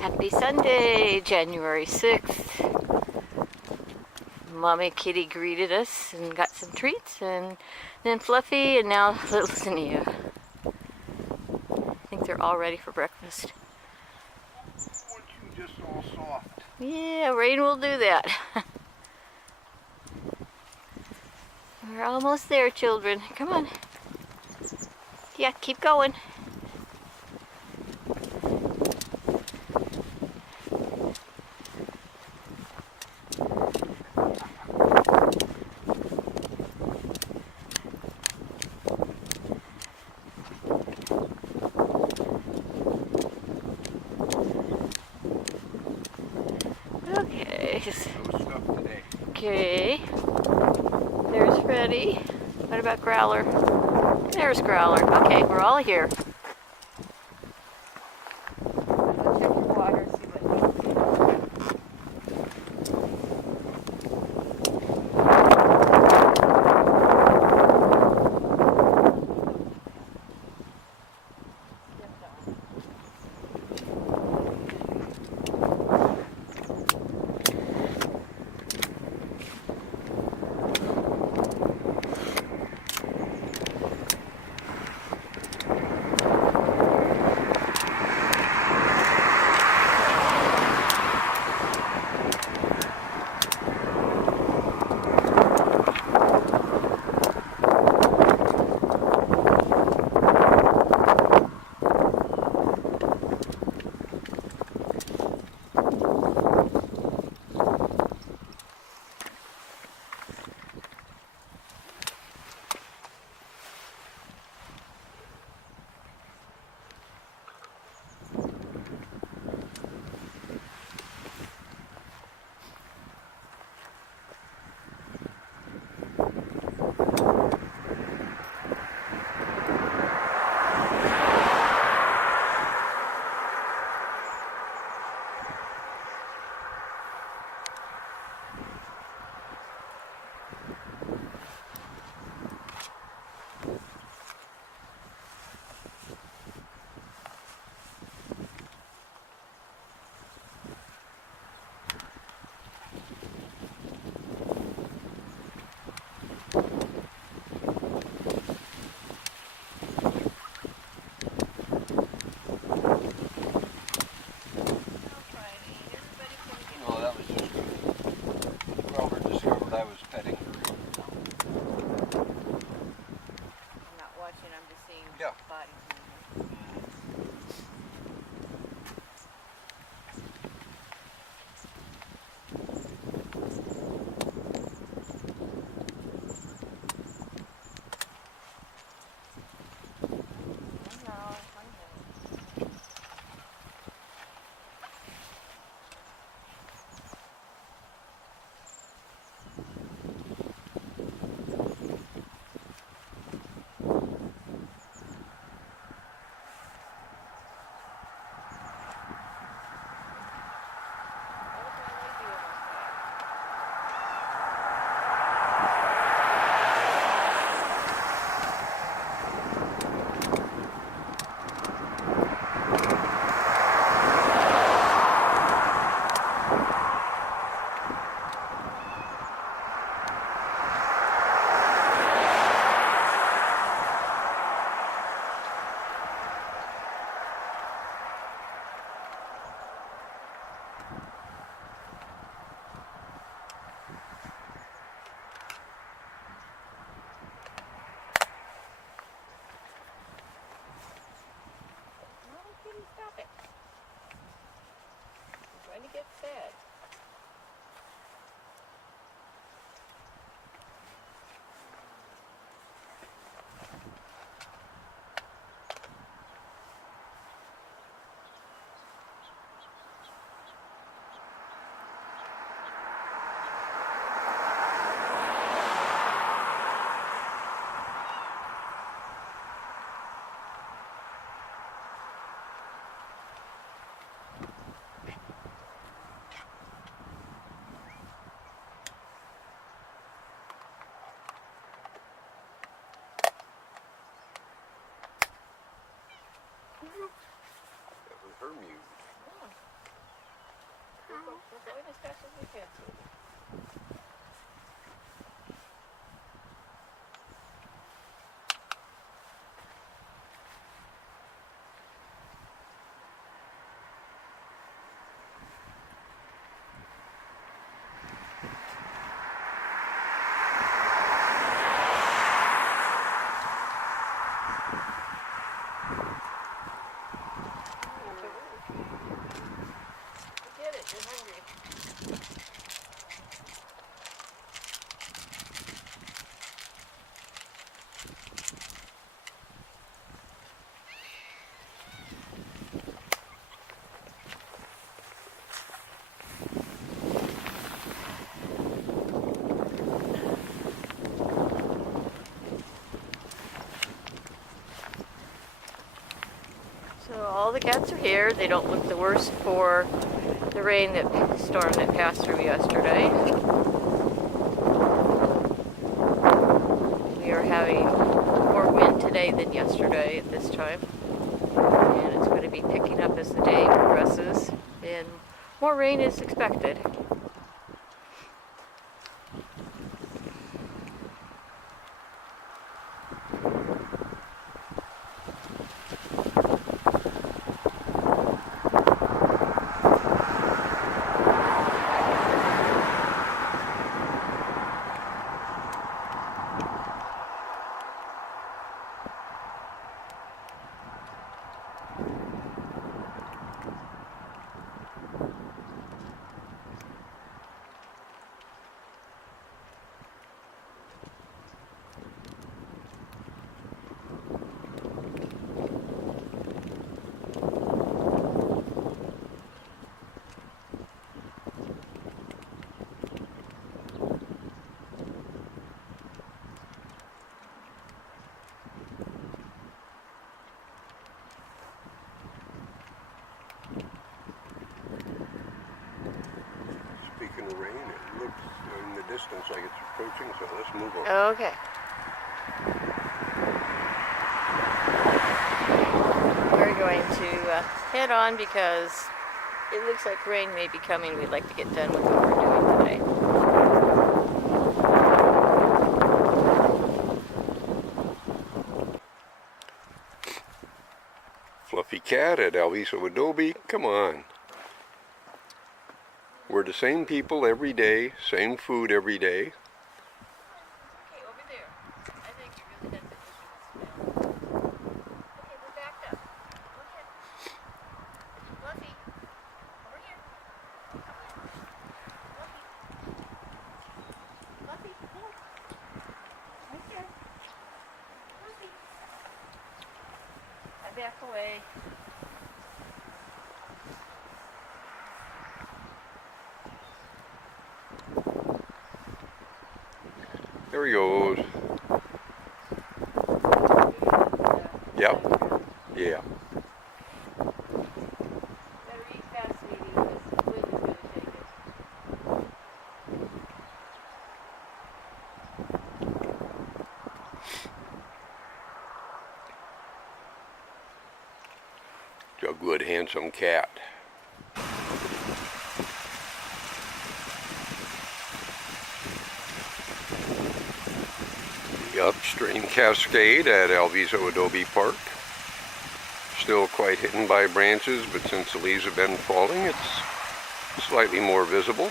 Happy Sunday, January 6th. Mommy Kitty greeted us and got some treats, and then Fluffy, and now little Cinnia. I think they're all ready for breakfast. Weren't you just all soft? Yeah, rain will do that. We're almost there, children. Come on. Yeah, keep going. Okay. No stuff today. Okay. There's Freddy. What about Growler? There's Growler. Okay, we're all here. Go check your water, see what. No, that was just good. Robert discovered I was petting her. I'm not watching, I'm just seeing Yeah. bodies moving. Stop it. I'm trying to get fed. going as fast as we can. Get it, you're hungry. So all the cats are here. They don't look the worst for the storm that passed through yesterday. We are having more wind today than yesterday at this time. And it's going to be picking up as the day progresses. And more rain is expected. Speaking of rain, it looks in the distance like it's approaching, so let's move on. Okay. We're going to head on because it looks like rain may be coming. We'd like to get done with what we're doing today. Fluffy cat at Alviso Adobe, come on. We're the same people every day, same food every day. Okay, over there. I think you really have to do this now. Okay, we're backed up. Go ahead. Fluffy, over here. Come here. Fluffy. Fluffy, come. Right there. Fluffy. I back away. There he goes. Yep. Yeah. Better eat fast, sweetie, because the wind is going to take it. A good, handsome cat. The upstream cascade at Alviso Adobe Park. Still quite hidden by branches, but since the leaves have been falling, it's slightly more visible.